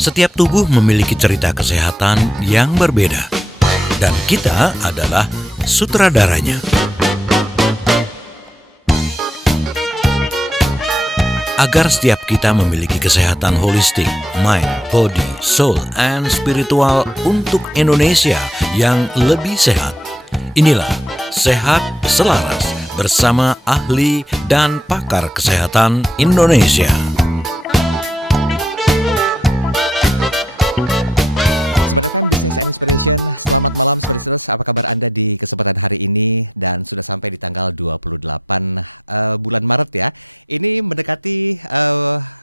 Setiap tubuh memiliki cerita kesehatan yang berbeda, dan kita adalah sutradaranya. Agar setiap kita memiliki kesehatan holistik, mind, body, soul, and spiritual untuk Indonesia yang lebih sehat. Inilah Sehat Selaras bersama ahli dan pakar kesehatan Indonesia. Sobat FM Business and Inspiration, selamat malam Sobat Listeners. Apa kabar Anda di kesempatan hari ini? Dan sudah sampai di tanggal 28 bulan Maret ya. Ini mendekati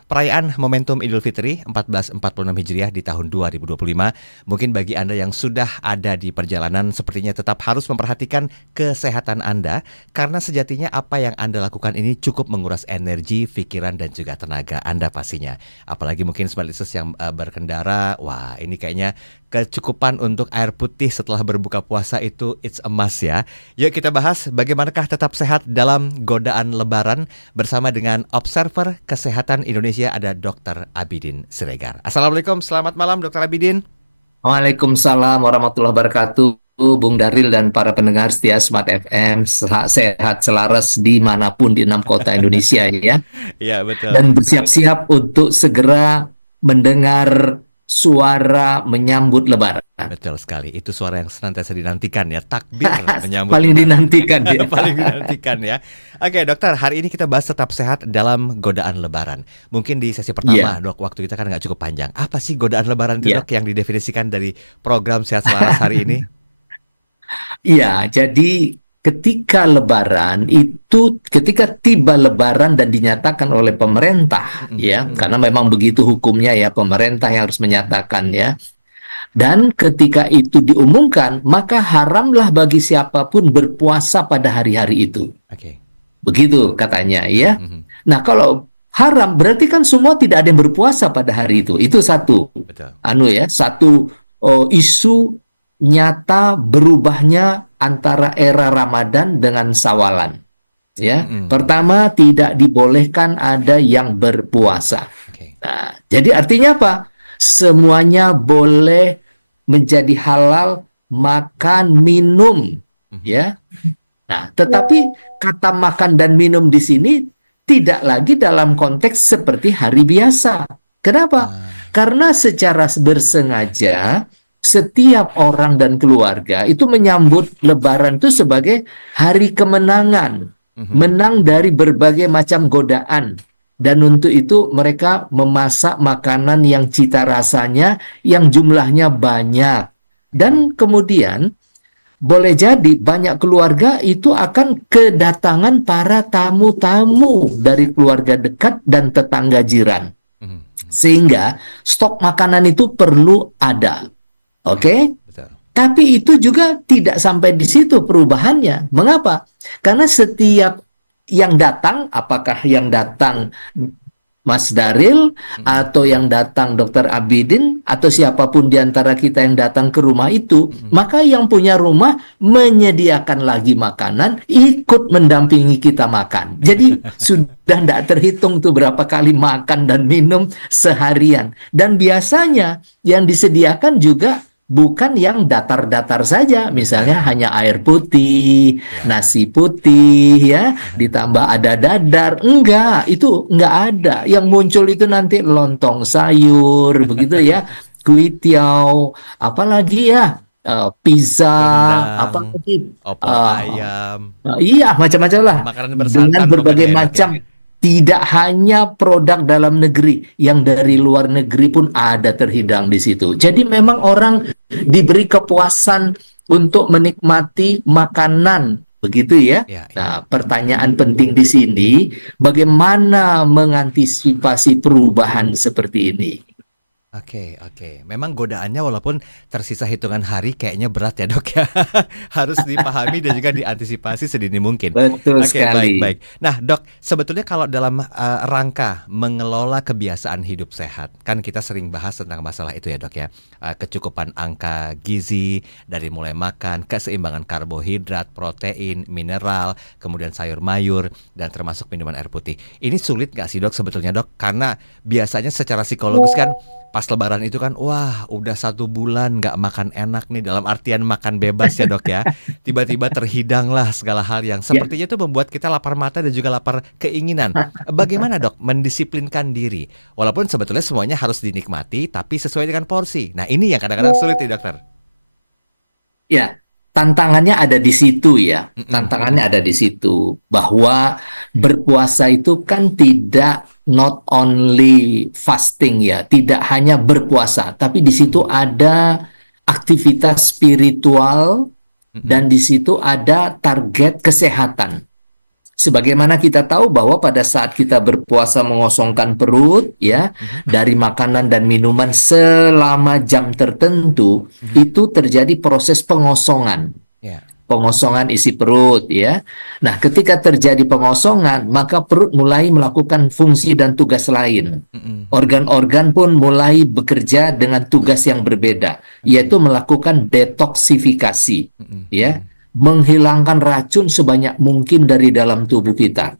perayaan momentum Idul Fitri 1446 Hijriah di tahun 2025. Mungkin bagi Anda yang sudah ada di perjalanan, sepertinya tetap harus memperhatikan kesehatan Anda, karena sejatinya apa yang Anda lakukan ini cukup menguras energi, pikiran, dan juga tenaga Anda pastinya. Apalagi mungkin Sobat Listeners yang berkendara, wah ini kayaknya kecukupan untuk air putih setelah berbuka puasa itu it's a must ya. Yuk kita bahas bagaimanakah tetap sehat dalam godaan lebaran bersama dengan Observer Kesehatan Indonesia, ada Dr. Abidin Siregar. Assalamualaikum, selamat malam Dr. Abidin. Waalaikumsalam warahmatullahi wabarakatuh, Bung Daril dan para pendengar setia Smart FM, sehat selaras dimanapun di 6 kota Indonesia ya. Iya betul. Dan bersiap-siap untuk segera mendengar suara menyambut Lebaran. Betul sekali, itu suara yang senantiasa dinantikan ya, takbir menyambut. Paling dinantikan ya. Paling dinantikan ya. Oke dokter, hari ini kita bahas tetap sehat dalam godaan Lebaran. Mungkin di sesi pertama dok, waktu kita kan nggak cukup panjang. Apa sih godaan Lebaran itu dok yang didefinisikan dari program Sehat Selaras hari ini? Iya, jadi ketika tiba Lebaran dan dinyatakan oleh pemerintah ya, karena memang begitu hukumnya ya, pemerintah yang harus menyatakan ya. Dan ketika itu diumumkan, maka haramlah bagi siapapun berpuasa pada hari-hari itu. Begitu katanya ya. Nah, kalau haram berarti kan semua tidak ada yang berpuasa pada hari itu. Itu satu. Betul. Satu isu nyata berubahnya antara era Ramadan dengan Sawalan. Ya, pertama tidak dibolehkan ada yang berpuasa. Nah, jadi artinya apa? Semuanya boleh menjadi halal, makan, minum, ya. Nah, tetapi kata makan dan minum di sini tidak lagi dalam konteks seperti hari biasa. Kenapa? Karena secara bersengaja setiap orang dan keluarga itu menyambut Lebaran itu sebagai hari kemenangan, menang dari berbagai macam godaan. Dan untuk itu mereka memasak makanan yang cita rasanya, yang jumlahnya banyak. Dan kemudian boleh jadi banyak keluarga itu akan kedatangan para tamu-tamu dari keluarga dekat dan tetangga jiran. Sehingga stok makanan itu perlu ada. Oke? Tapi itu juga tidak sampai di situ perubahannya. Mengapa? Karena setiap yang datang, apakah yang datang Mas Daril atau yang datang Dr. Abidin atau siapapun di antara kita yang datang ke rumah itu, maka yang punya rumah menyediakan lagi makanan, ikut mendampingi kita makan. Jadi sudah tidak terhitung tuh berapa kali makan dan minum seharian. Dan biasanya yang disediakan juga bukan yang datar-datar saja, misalnya hanya air putih, nasi putih, ya, ditambah ada dadar. Enggak, itu enggak ada. Yang muncul itu nanti lontong sayur, begitu ya, kuitiau, apalagi ya, pizza, apalagi opor ayam. Iya, macam-macam lah. Makanan bersantan Dengan berbagai pokoknya macam. enak ya. Tidak hanya produk dalam negeri, yang dari luar negeri pun ada terhidang di situ. Jadi memang orang diberi kepuasan untuk menikmati makanan, begitu ya. Nah, pertanyaan penting di sini, bagaimana mengantisipasi perubahan seperti ini? Oke. Memang godaannya walaupun tersisa hitungan hari kayaknya berat ya dok ya. Harus dipahami dan juga diantisipasi sedini mungkin. Betul Oke, sekali. baik. Nah dok, sebetulnya kalau dalam rangka mengelola kebiasaan hidup sehat, kan kita sering bahas tentang masalah itu ya dok ya. Kecukupan angka gizi, dari mulai makan, keseimbangan karbohidrat, protein, mineral, kemudian sayur mayur, dan termasuk minuman air putih. Ini sulit nggak sih dok sebetulnya dok? Karena biasanya secara psikologis kan pas lebaran itu kan, wah udah 1 bulan nggak makan enak nih, dalam artian makan bebas ya dok ya. Tiba-tiba terhidanglah segala hal yang Ya. sepertinya itu membuat kita lapar mata dan juga lapar keinginan. Bagaimana dok mendisiplinkan diri? Walaupun sebetulnya semuanya harus dinikmati, tapi sesuai dengan porsi. Nah ini yang kadang-kadang sulit nih dokter. Ya, tantangannya ada di situ ya. Mm-mm. Tantangannya ada di situ bahwa berpuasa itu kan tidak not only fasting ya, tidak hanya berpuasa, tapi di situ ada aktivitas spiritual dan Mm-mm. di situ ada target kesehatan. Sebagaimana kita tahu bahwa pada saat kita berpuasa mengosongkan perut ya Mhm. dari makanan dan minuman selama jam tertentu, itu terjadi proses pengosongan. Ya. Pengosongan isi perut ya. Nah, ketika terjadi pengosongan, maka perut mulai melakukan fungsi dan tugas lain. Mm-mm. Organ-organ pun mulai bekerja dengan tugas yang berbeda, yaitu melakukan detoksifikasi Mm-mm. ya, menghilangkan racun sebanyak mungkin dari dalam tubuh kita.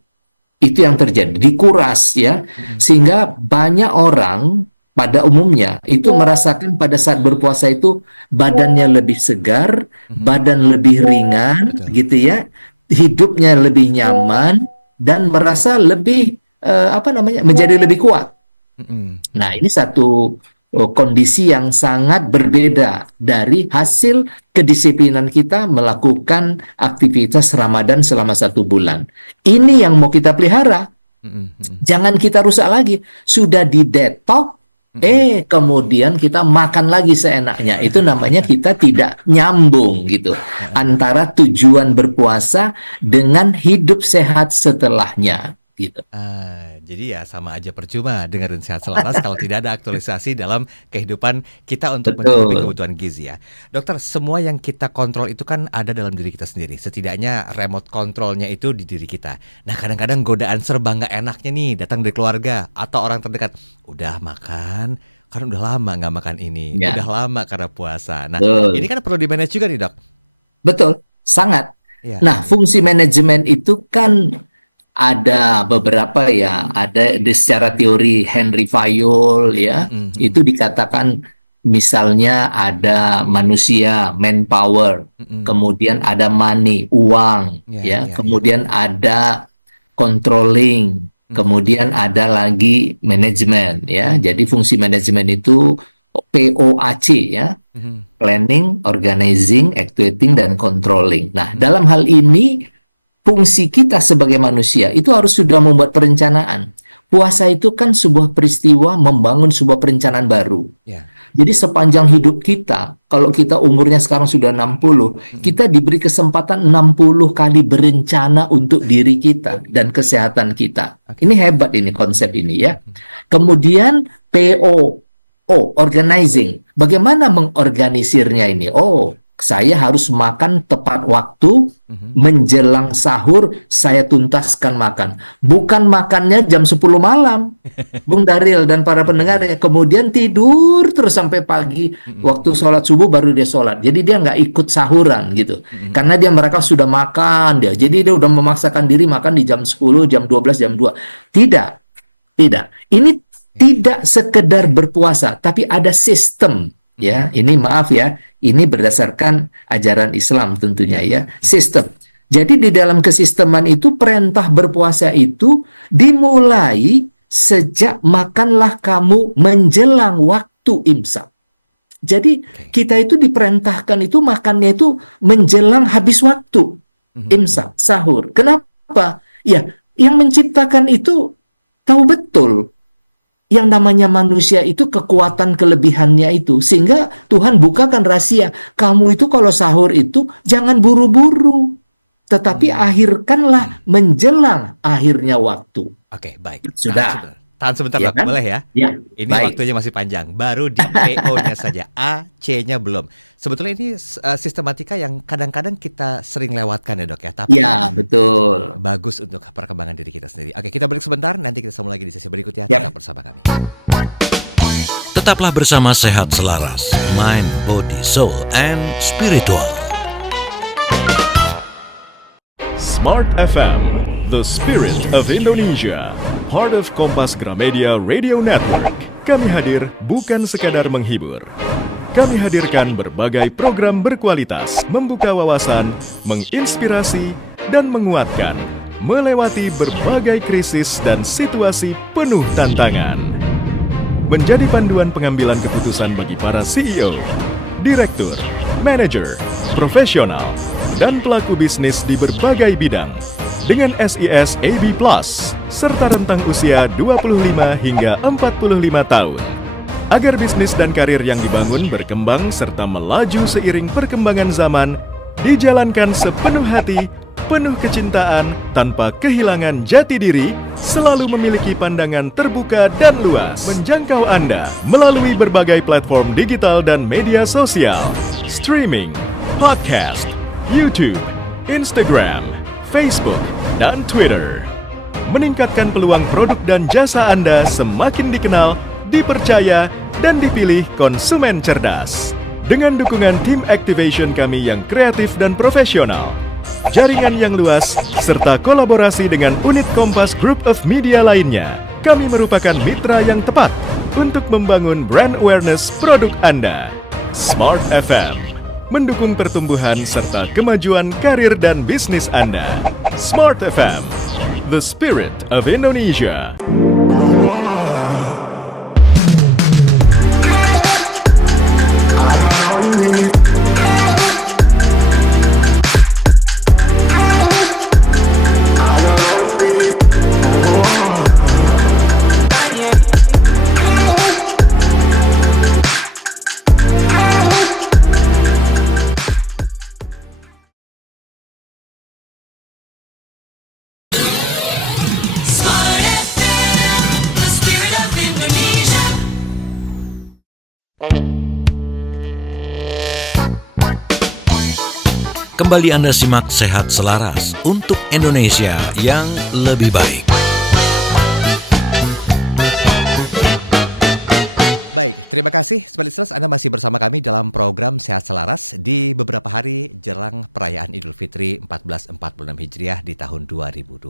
Itu yang terjadi, dikuras ya, Mm-mm. sehingga banyak orang pada umumnya itu merasakan pada saat berpuasa itu badannya lebih segar, Mhm. badan lebih ringan, Betul. gitu ya, hidupnya lebih nyaman dan merasa lebih menjadi lebih kuat. Mm-mm. Nah, ini satu kondisi yang sangat berbeda dari hasil kedisiplinan kita melakukan aktivitas Ramadan selama 1 bulan. Ini yang mau kita pelihara. Mm-mm. Mm-mm. Jangan kita rusak lagi. Sudah didetok, kemudian kita makan lagi seenaknya. Itu namanya kita tidak nyambung gitu antara tujuan berpuasa dengan hidup sehat setelahnya gitu. Jadi ya sama aja percuma dengerin sehat selaras kalau tidak ada aktualisasi dalam kehidupan kita untuk mencukupi Betul. kebutuhan gizi ya. Dokter, semua yang kita kontrol itu kan ada dalam diri kita sendiri. Setidaknya remote kontrolnya itu di diri kita. Nah kadang-kadang godaan serba nggak enaknya nih datang dari keluarga atau orang terdekat. Udah makan, kan udah lama nggak makan ini. Ya. Udah lama karena puasa. Nah Betul. ini kan perlu di-manage juga nih dok. Betul, sangat. Iya. Nah, fungsi manajemen itu kan ada beberapa ya, ada secara teori Henry Fayol ya, Mm-mm. itu dikatakan misalnya ada manusia, manpower, Mm-mm. kemudian ada money, uang, Ya, ya, kemudian ada controlling, kemudian ada lagi manajemen ya. Jadi fungsi manajemen itu POAC ya. Mhm. Planning, organizing, actuating, dan controlling. Nah, dalam hal ini, fungsi kita sebagai manusia itu harus sudah membuat perencanaan. Puasa itu kan sebuah peristiwa membangun sebuah perencanaan baru. Ya. Jadi sepanjang hidup kita, kalau kita umurnya sekarang sudah 60, kita diberi kesempatan 60 kali berencana untuk diri kita dan kesehatan kita. Oke. Ini hebat ini konsep ini ya. Kemudian organizing. Bagaimana mengorganisirnya ini? Saya harus makan tepat waktu, menjelang sahur saya tuntaskan makan. Bukan makannya jam 10 malam, Bung Daril dan para pendengar ya. Kemudian tidur terus sampai pagi, waktu sholat subuh baru dia sholat. Jadi dia nggak ikut sahuran gitu. Karena mereka sudah makan dia. Jadi dia udah memaksakan diri makan di jam 10, jam 12, jam 2. Tidak. Ini tidak sekedar berpuasa, tapi ada sistem. Ya, ini maaf ya, ini berdasarkan ajaran Islam tentunya ya, sistem. Jadi di dalam kesisteman itu perintah berpuasa itu dimulai sejak makanlah kamu menjelang waktu imsak. Jadi kita itu diperintahkan itu makannya itu menjelang habis waktu imsak, sahur. Kenapa? Ya, yang menciptakan itu tahu betul yang namanya manusia itu kekuatan kelebihannya itu, sehingga Tuhan bukakan rahasia. Kamu itu kalau sahur itu jangan buru-buru, tetapi akhirkanlah menjelang akhirnya waktu. Oke, baik. Sudah. Tahan sebentar Ya Dok, kan? boleh ya? Ya, Ini baik. waktunya masih panjang, baru di PO-nya saja, A, C-nya belum. Sebetulnya ini sistematika yang kadang-kadang kita sering lewatkan ya Dok ya, tapi Ya, betul. bagus untuk perkembangan diri kita sendiri. Oke, kita break sebentar, nanti kita sambung lagi di sesi berikutnya. Yap. Tetap bersama kami. Tetaplah bersama Sehat Selaras, Mind, Body, Soul, and Spiritual. Smart FM, the spirit of Indonesia, part of Kompas Gramedia Radio Network. Kami hadir bukan sekadar menghibur. Kami hadirkan berbagai program berkualitas, membuka wawasan, menginspirasi, dan menguatkan, melewati berbagai krisis dan situasi penuh tantangan. Menjadi panduan pengambilan keputusan bagi para CEO, direktur, manajer, profesional, dan pelaku bisnis di berbagai bidang dengan SIS AB+, serta rentang usia 25 hingga 45 tahun. Agar bisnis dan karir yang dibangun berkembang serta melaju seiring perkembangan zaman, dijalankan sepenuh hati, penuh kecintaan, tanpa kehilangan jati diri, selalu memiliki pandangan terbuka dan luas, menjangkau Anda melalui berbagai platform digital dan media sosial, streaming, podcast, YouTube, Instagram, Facebook, dan Twitter. Meningkatkan peluang produk dan jasa Anda semakin dikenal, dipercaya, dan dipilih konsumen cerdas. Dengan dukungan tim activation kami yang kreatif dan profesional, jaringan yang luas, serta kolaborasi dengan unit Kompas Group of Media lainnya, kami merupakan mitra yang tepat untuk membangun brand awareness produk Anda. Smart FM, mendukung pertumbuhan serta kemajuan karir dan bisnis Anda. Smart FM, the spirit of Indonesia. Smart FM, the spirit of Indonesia. Kembali Anda simak Sehat Selaras untuk Indonesia yang lebih baik. Baik, terima kasih Sobat Listeners, Anda masih bersama kami dalam program Sehat Selaras di beberapa hari jelang perayaan Idul Fitri 1446 Hijriah di tahun 2025.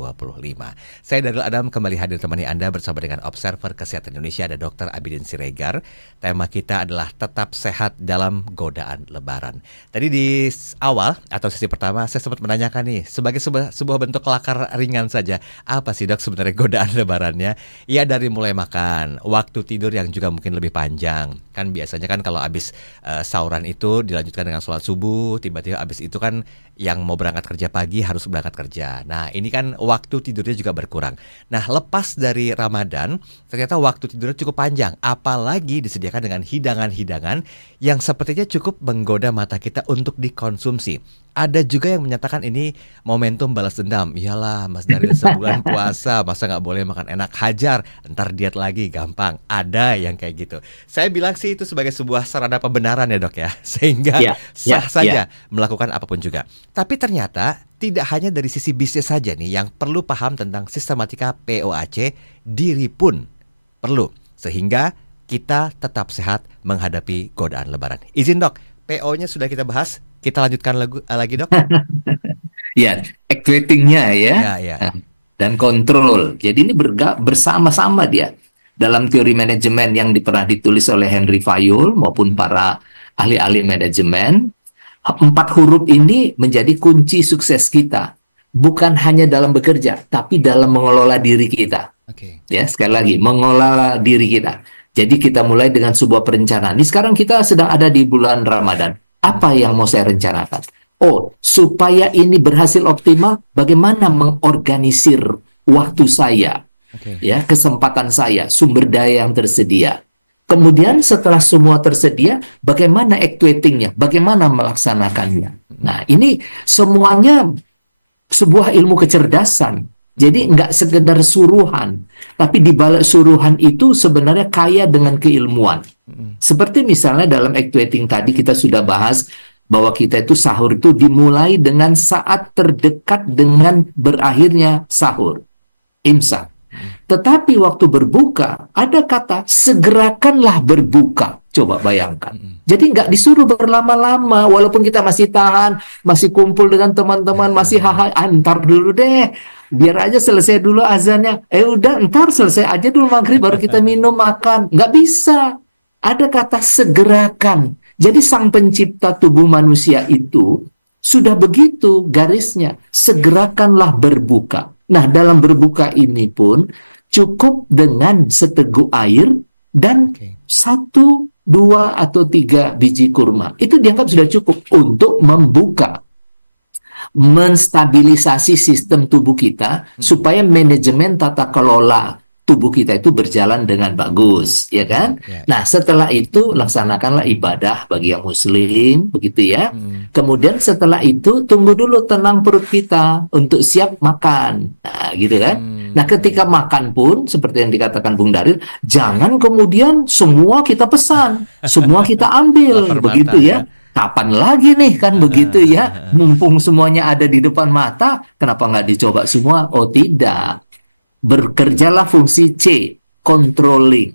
Saya Daryl Adam kembali hadir temani Anda bersama dengan Observer Kesehatan Indonesia, ada Dr. Abidin Siregar. Tema kita adalah tetap sehat dalam godaan Lebaran. Tadi di awal atau sesi pertama saya sempat menanyakan nih, sebagai sebuah bentuk kelakar ringan saja, apa sih Dok sebenarnya godaan Lebarannya? Ya dari mulai makan, waktu tidur yang juga mungkin lebih panjang. Kan biasanya kan kalau habis sahuran itu dilanjutkan dengan sholat subuh, tiba-tiba habis itu kan yang mau berangkat kerja pagi harus berangkat kerja. Nah ini kan waktu tidurnya juga berkurang. Nah lepas dari Ramadan, ternyata waktu tidurnya cukup panjang. Apalagi disediakan dengan hidangan-hidangan yang sepertinya cukup menggoda mata kita untuk dikonsumsi. Ada juga yang menyatakan ini momentum balas dendam. Iyalah Mas Daryl, sebulan puasa, masa gak boleh makan enak, hajar, ntar diet lagi, gampang. Ada yang kayak gitu. Saya bilang sih itu sebagai sebuah sarana pembenaran ya Dok ya. Sehingga sah saja melakukan apapun juga. Tapi ternyata tidak hanya dari sisi bisnis saja nih yang perlu paham tentang sistematika POAC, diri pun perlu. Sehingga kita tetap sehat menghadapi godaan Lebaran. Izin Dok, PO-nya sudah kita bahas. Kita lanjutkan lagi Dok. Ya, activating-nya ya. Ya. Dan kontrol. Jadi ini bersama-sama dia. Dalam teori manajemen yang pernah ditulis oleh Henry Fayol maupun para ahli-ahli manajemen, 4 huruf ini menjadi kunci sukses kita. Bukan hanya dalam bekerja, tapi dalam mengelola diri kita. Oke. Ya, sekali lagi, mengelola diri kita. Jadi kita mulai dengan sebuah perencanaan. Ini sekarang kita sedang ada di bulan Ramadan. Apa yang mau saya rencanakan? Oh, supaya ini berhasil optimal, bagaimana mengorganisir waktu saya, ya, kesempatan saya, sumber daya yang tersedia. Kemudian setelah semua tersedia, bagaimana actuating-nya, bagaimana melaksanakannya. Nah, ini semuanya sebuah ilmu kecerdasan Jadi nggak sekedar suruhan, tapi di balik suruhan itu sebenarnya kaya dengan keilmuan. Seperti misalnya dalam actuating tadi kita sudah bahas bahwa kita itu sahur itu dimulai dengan saat terdekat dengan berakhirnya sahur, imsak. Tetapi waktu berbuka, ada kata segerakanlah berbuka. Coba bayangkan. Jadi nggak disuruh berlama-lama, walaupun kita masih tahan, masih kumpul dengan teman-teman, masih haha, ntar dulu deh. Biar aja selesai dulu azannya. Udah, ntar selesai aja dulu maghrib, baru kita minum, makan. Nggak bisa. Ada kata segerakan. Jadi sang pencipta tubuh manusia itu sudah begitu garisnya. Segerakanlah berbuka. Nah, dalam berbuka ini pun cukup dengan seteguk air dan 1, 2, atau 3 biji kurma. Itu dianggap sudah cukup untuk membuka, menstabilisasi sistem tubuh kita supaya manajemen tata kelola tubuh kita itu berjalan dengan bagus, ya kan? Nah, setelah itu laksanakanlah ibadah bagi yang muslim, begitu ya. Kemudian setelah itu tunggu dulu tenang perut kita untuk siap makan. Nah, gitu kan? Nah, ketika makan pun seperti yang dikatakan Bung Daril, jangan kemudian semua kita pesan, semua kita ambil, Lapar begitu mata, ya. Kapan lagi nih kan begitu ya? Mumpung semuanya ada di depan mata, kenapa nggak dicoba semua? Oh, tidak. Bekerjalah fungsi C, controlling.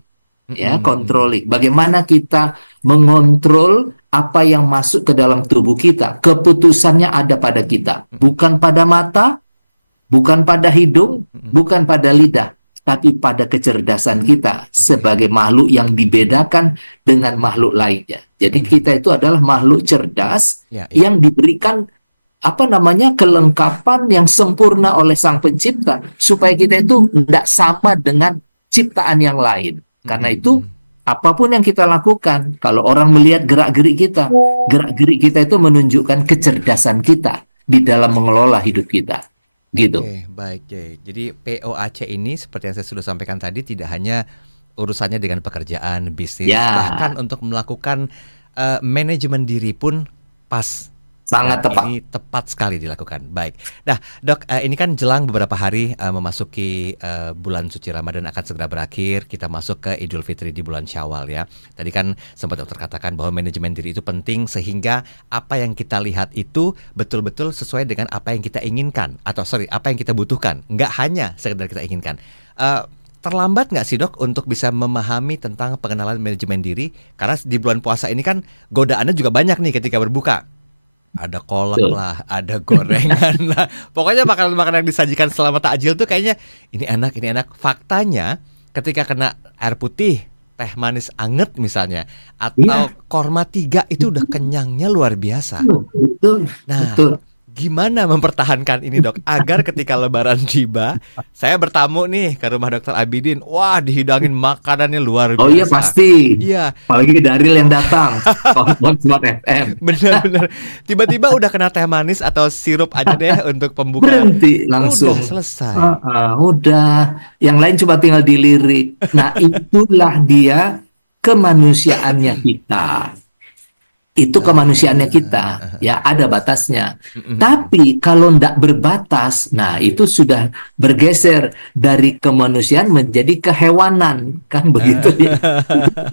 Ya, controlling. Bagaimana kita mengontrol apa yang masuk ke dalam tubuh kita? Keputusannya ada pada kita, bukan pada mata, bukan pada hidung, bukan pada lidah, tapi pada kecerdasan kita sebagai makhluk yang dibedakan dengan makhluk lainnya. Jadi kita itu adalah makhluk cerdas yang diberikan kelengkapan yang sempurna oleh Sang Pencipta supaya kita itu tidak sama dengan ciptaan yang lain. Karena itu apapun yang kita lakukan, kalau orang melihat gerak-gerik kita itu menunjukkan kecerdasan kita di dalam mengelola hidup kita. Gitu. Oke, baik. Jadi POAC ini seperti yang saya sudah sampaikan tadi tidak hanya urusannya dengan pekerjaan, bisnis, bahkan untuk melakukan manajemen diri pun pas. Sangat tepat. Ini tepat sekali dilakukan. Baik. Nah, Dok, ini kan jelang beberapa hari memasuki bulan suci Ramadan akan segera berakhir. Kita masuk ke Idul Fitri di bulan Syawal ya. Tadi kan sempat dokter katakan bahwa manajemen diri itu penting sehingga apa yang kita lihat itu betul-betul sesuai dengan apa yang kita inginkan apa yang kita butuhkan. Nggak hanya sekedar kita inginkan. Terlambat nggak sih, Dok, untuk bisa memahami tentang pengenalan manajemen diri? Karena di bulan puasa ini kan godaannya juga banyak nih ketika berbuka. Ada kolak lah, ada gorengan lah. Pokoknya makanan-makanan yang disajikan selama takjil tuh kayaknya ini enak. Faktanya ketika kena air putih, teh manis anget misalnya, atau korma 3 itu udah kenyangnya luar biasa. Betul. Gimana mempertahankan ini, Dok, agar ketika Lebaran tiba, saya bertamu nih ke rumah Dokter Abidin, wah dihidangin makanannya luar biasa. Oh iya pasti. Iya. Apalagi Daril yang datang. Smart FM. Bener. Tiba-tiba udah kena teh manis atau sirup aja deh untuk pembuka. Berhenti langsung. Udah selesai. Udah. Yang lain cuma tinggal dilirik. Nah, itulah dia kemanusiaannya kita. Itu kemanusiaannya kita, ya ada batasnya. Tapi kalau tidak berbatas, nah itu sudah bergeser dari kemanusiaan menjadi kehewanan, kan begitu ya.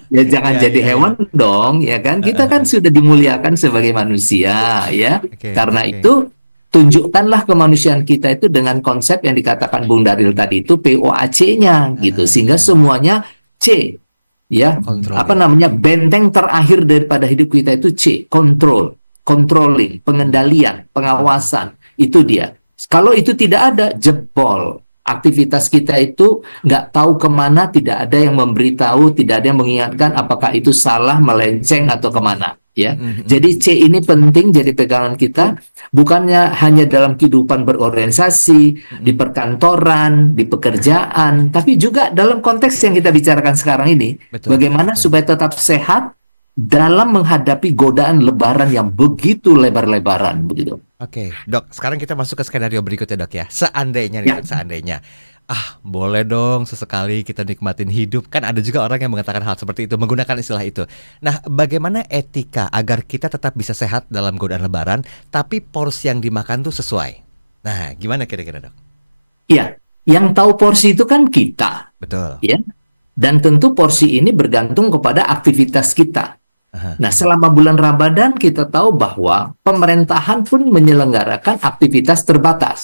Ya jangan jadi hewan dong, ya kan? Kita kan sudah dimuliakan sebagai manusia, ya. Karena itu tunjukkanlah kemanusiaan kita itu dengan konsep yang dikatakan Bung Daril tadi itu POAC-nya, gitu, sehingga semuanya C. Ya, benteng terakhir daripada hidup kita itu C, controlling, pengendalian, pengawasan, itu dia. Kalau itu tidak ada, jebol. Aktivitas kita itu nggak tahu kemana, tidak ada yang memberitahu, tidak ada yang mengingatkan apakah itu salah, melenceng atau kemana. Ya, jadi C ini penting jadi pegangan kita, bukannya hanya dalam kehidupan berorganisasi, di perkantoran, di pekerjaan, tapi juga dalam konteks yang kita bicarakan sekarang ini. Bagaimana supaya tetap sehat dalam menghadapi godaan Lebaran yang begitu lebar-lebaran begitu. Oke, Dok, sekarang kita masuk ke skenario berikutnya, Dok ya. Seandainya nih, seandainya. Boleh dong sesekali kita nikmatin hidup. Kan ada juga orang yang mengatakan hal seperti itu, menggunakan istilah itu. Nah, bagaimana etika agar kita tetap bisa sehat dalam godaan Lebaran, tapi porsi yang dimakan tuh sesuai? Nah, gimana kira-kira, Dok? Ya, yang tahu porsi itu kan kita, Betul. ya. Dan tentu porsi ini bergantung kepada aktivitas kita. Aha. Nah, selama bulan Ramadan kita tahu bahwa pemerintahan pun menyelenggarakan aktivitas terbatas.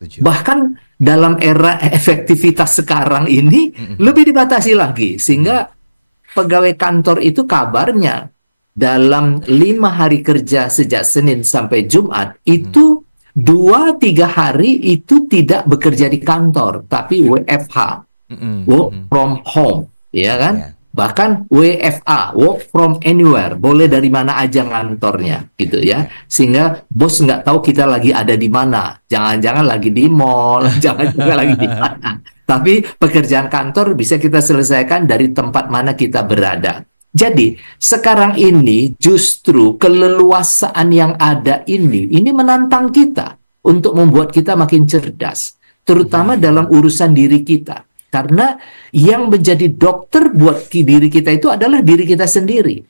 Setuju. Bahkan dalam era efektivitas sekarang ini lebih dibatasi lagi, sehingga pegawai kantor itu kabarnya dalam 5 hari kerja sejak Senin sampai Jumat itu 2-3 hari itu tidak bekerja di kantor, tapi WFH. Work from home, ya kan? Ya. Bahkan WFA, work from anywhere, boleh dari mana aja ngantornya, gitu ya. Sehingga bos nggak tahu kita lagi ada di mana. Jangan-jangan lagi di mall, jangan-jangan lagi di mana. Tapi pekerjaan kantor bisa kita selesaikan dari tempat mana kita berada. Jadi sekarang ini justru keleluasaan yang ada ini menantang kita untuk membuat kita makin cerdas, terutama dalam urusan diri kita. Karena yang menjadi dokter buat diri kita itu adalah diri kita sendiri.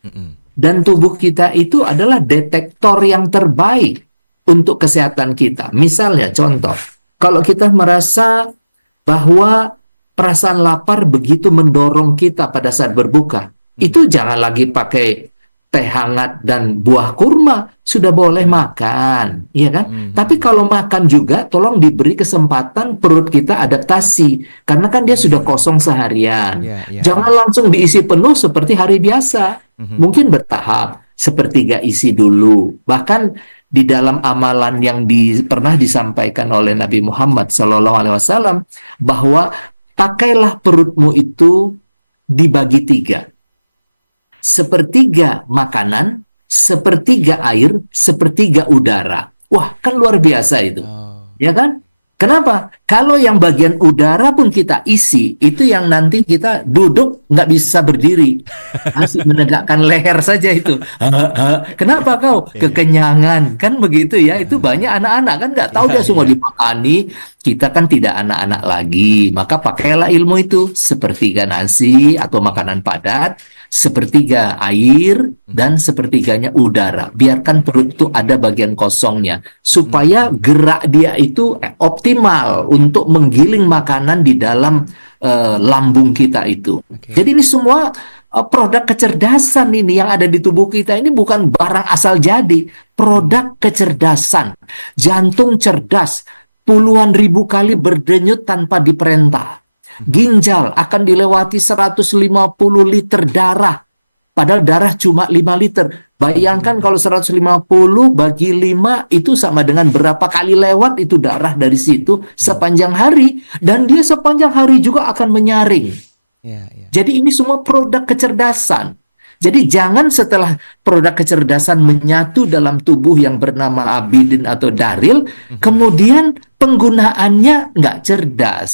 Dan tubuh kita itu adalah detektor yang terbaik untuk kesehatan kita. Misalnya contoh, kalau kita merasa bahwa perasaan lapar begitu mendorong kita pada saat berbuka, itu jangan lagi pakai teh hangat dan buah kurma, sudah boleh makan, iya kan? Tapi kalau makan juga tolong diberi kesempatan perut kita adaptasi, karena kan dia sudah kosong seharian. Jangan langsung diisi penuh seperti hari biasa, mungkin bertahap, sepertiga isi dulu. Bahkan di dalam amalan yang pernah disampaikan oleh Nabi Muhammad SAW bahwa pakailah perutmu itu dibagi 3. Sepertiga makanan, sepertiga air, sepertiga udara. Wah, kan luar biasa itu. Ya kan? Kenapa? Kalau yang bagian udara pun kita isi, itu yang nanti kita duduk nggak bisa berdiri. Asik menegakkan leher saja itu. Kenapa kau? Kekenyangan. Kan begitu ya. Itu banyak anak-anak kan nggak tahu dia semua dimakani. Kita kan tidak anak-anak lagi. Maka pakailah ilmu itu. Sepertiga nasi atau makanan padat, sepertiga air, dan sepertiganya udara. Biarkan perut itu ada bagian kosongnya. Supaya gerak dia itu optimal untuk menggiling makanan di dalam lambung kita itu. Jadi ini semua produk kecerdasan ini yang ada di tubuh kita ini bukan barang asal jadi. Produk kecerdasan. Jantung cerdas. Puluhan ribu kali berdenyut tanpa diperintah. Ginjal akan dilewati 150 liter darah. Padahal darah cuma 5 liter. Bayangkan kalau 150 bagi 5 itu sama dengan berapa kali lewat itu darah dari situ sepanjang hari. Dan dia sepanjang hari juga akan menyaring. Jadi ini semua produk kecerdasan. Jadi jangan setelah produk kecerdasan menyatu dalam tubuh yang bernama Abidin atau Daril, kemudian penggunaannya nggak cerdas.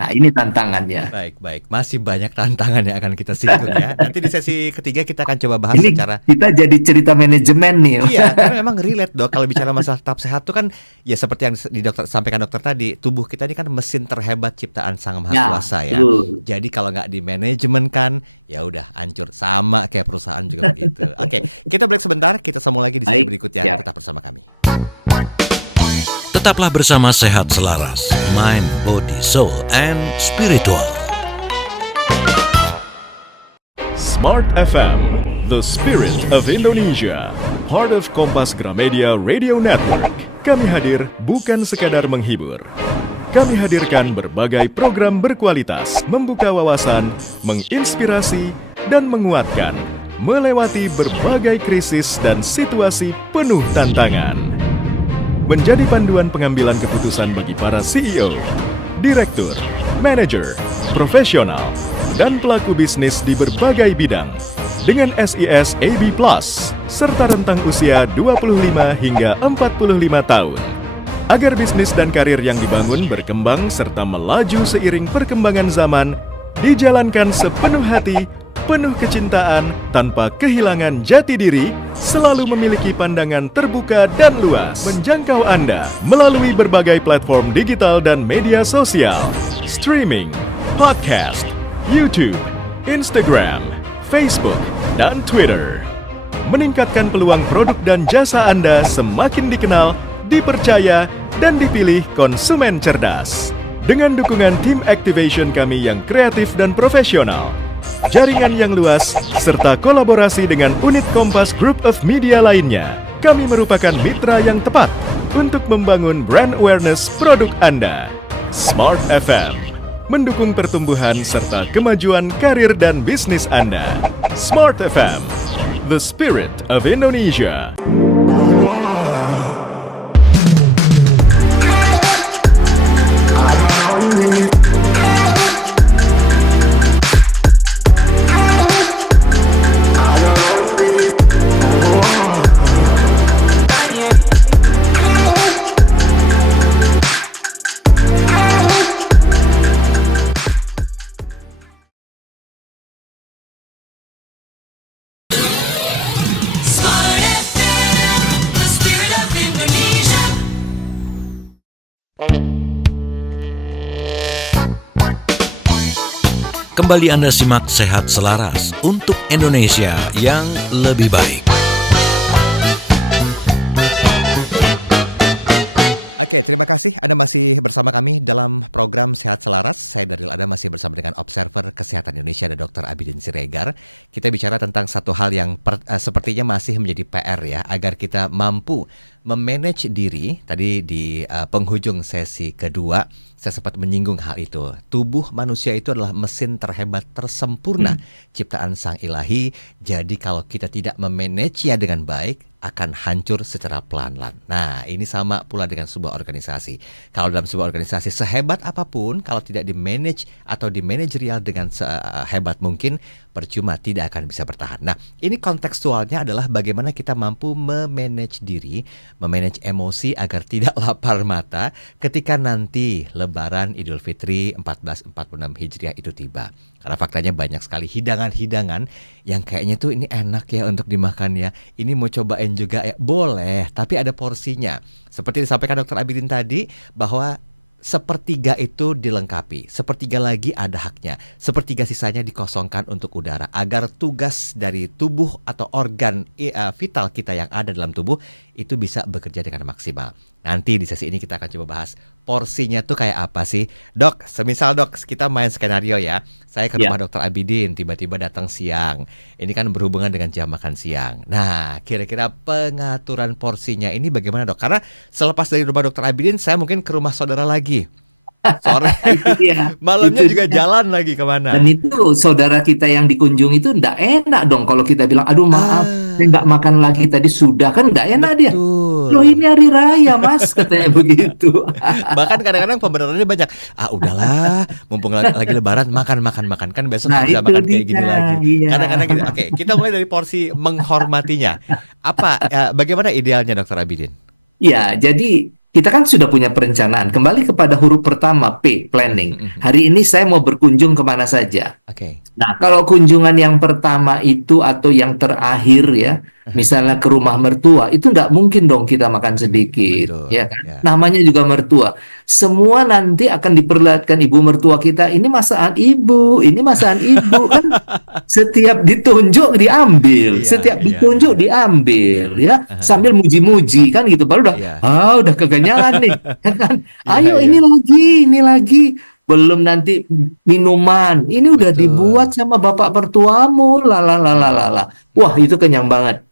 Nah ini tantangannya. Baik. Masih banyak tantangan yang akan kita singgung ya. Nanti di sesi ketiga kita akan coba bahas Ini secara... kita jadi cerita manajemen nih. Iya, karena memang relate dok. Kalau bicara masalah tetap sehat itu kan ya seperti yang sampaikan dokter tadi, tubuh kita ini kan mesin terhebat ciptaan Sang Maha Kuasa ya. Jadi kalau nggak di manajemen kan, ya udah hancur, sama kayak perusahaan juga begitu. Oke, kita break sebentar, kita sambung lagi di sesi berikutnya. Tetap bersama kami. Tetaplah bersama Sehat Selaras, Mind, Body, Soul, and Spiritual. Smart FM, the spirit of Indonesia, part of Kompas Gramedia Radio Network. Kami hadir bukan sekadar menghibur. Kami hadirkan berbagai program berkualitas, membuka wawasan, menginspirasi, dan menguatkan, melewati berbagai krisis dan situasi penuh tantangan. Menjadi panduan pengambilan keputusan bagi para CEO, direktur, manajer, profesional, dan pelaku bisnis di berbagai bidang dengan SIS AB+, serta rentang usia 25 hingga 45 tahun. Agar bisnis dan karir yang dibangun berkembang serta melaju seiring perkembangan zaman, dijalankan sepenuh hati, penuh kecintaan, tanpa kehilangan jati diri, selalu memiliki pandangan terbuka dan luas, menjangkau Anda melalui berbagai platform digital dan media sosial, streaming, podcast, YouTube, Instagram, Facebook, dan Twitter. Meningkatkan peluang produk dan jasa Anda semakin dikenal, dipercaya, dan dipilih konsumen cerdas. Dengan dukungan tim activation kami yang kreatif dan profesional, jaringan yang luas, serta kolaborasi dengan unit Kompas Group of Media lainnya, kami merupakan mitra yang tepat untuk membangun brand awareness produk Anda. Smart FM mendukung pertumbuhan serta kemajuan karir dan bisnis Anda. Smart FM, the spirit of Indonesia. Smart FM, the spirit of Indonesia. Kembali Anda simak Sehat Selaras untuk Indonesia yang lebih baik. Oke, terima kasih Anda masih bersama kami dalam program Sehat Selaras. Saya Daryl, Anda masih bersama dengan Observer Kesehatan Indonesia ada Dr. Abidin Siregar. Kita bicara tentang satu hal yang sepertinya masih menjadi PR ya, agar kita mampu memanage diri. Tadi di penghujung sesi kedua saya sempat menyinggung hal itu. Tubuh manusia itu adalah mesin terhebat tersempurna ciptaan Sang Ilahi. Jadi kalau kita tidak memanage-nya dengan baik, akan hancur secara pelan-pelan. Nah, ini sama pula dengan sebuah organisasi. Kalau dalam sebuah organisasi sehebat apapun, kalau tidak di-manage atau di-manajerial dengan sehebat mungkin, percuma, tidak akan bisa bertahan. Nah, ini kontekstualnya adalah bagaimana kita mampu memanage diri, memanage emosi agar tidak lapar mata ketika nanti Lebaran Idul Fitri 1446 Hijriah itu tiba. Karena faktanya banyak sekali hidangan-hidangan yang kayaknya tuh ini enak ya untuk dimakan ya. Ini mau cobain juga ya, boleh, tapi ada porsinya. Seperti disampaikan Dr. Abidin tadi, bahwa sepertiga itu dilengkapi, sepertiga lagi ada haknya, sepertiga sisanya dikosongkan untuk udara, agar tugas dari tubuh atau organ vital kita yang ada dalam tubuh itu bisa bekerja dengan maksimal. Nanti di sesi ini kita akan coba bahas porsinya tuh kayak apa sih, Dok? Semisal Dok, kita main skenario ya. Saya ke rumah Dr. Abidin, tiba-tiba datang siang. Ini kan berhubungan dengan jam makan siang. Nah, kira-kira pengaturan porsinya ini bagaimana, Dok? Karena selepas dari rumah Dr. Abidin, saya mungkin ke rumah saudara lagi. Sore, malamnya Itu juga dia. jalan lagi kemana? Dan itu saudara kita yang dikunjungi itu ndak enak dong kalau kita bilang, aduh maaf, saya nggak makan lagi tadi sudah, kan ndak enak dia. Betul. Loh ini hari raya mas, katanya begitu. Bahkan kadang-kadang pembenarannya banyak. Udahlah, mumpung lagi Lebaran, makan. Kan besok Nah, bisa itu makan kayak gini dia, lagi. iya. Kadang-kadang gitu. Oke, kita mulai dari porsi menghormatinya. Bagaimana idealnya, Dr. Abidin? Ya, jadi kita kan sudah punya perencanaan. Kembali kepada huruf pertama, P, planning. Hari ini saya mau berkunjung kemana saja. Oke. Nah, kalau kunjungan yang pertama itu atau yang terakhir ya, misalnya ke rumah mertua, itu nggak mungkin dong kita makan sedikit, Betul, ya kan? ya. Namanya juga mertua. Semua nanti akan diperlihatkan ibu mertua kita, ini masakan ibu, ini masakan ibu kan. Setiap ditunjuk diambil, Iya, setiap iya, ditunjuk iya. diambil, ya, sambil muji-muji kan gitu. Baru udah, Iya. udah kekenyangan nih, ya kan? Iya, Ayo iya. ini lagi. Belum nanti minuman. Ini udah Betul. dibuat sama bapak mertuamu. Lala. Wah, itu kenyang banget.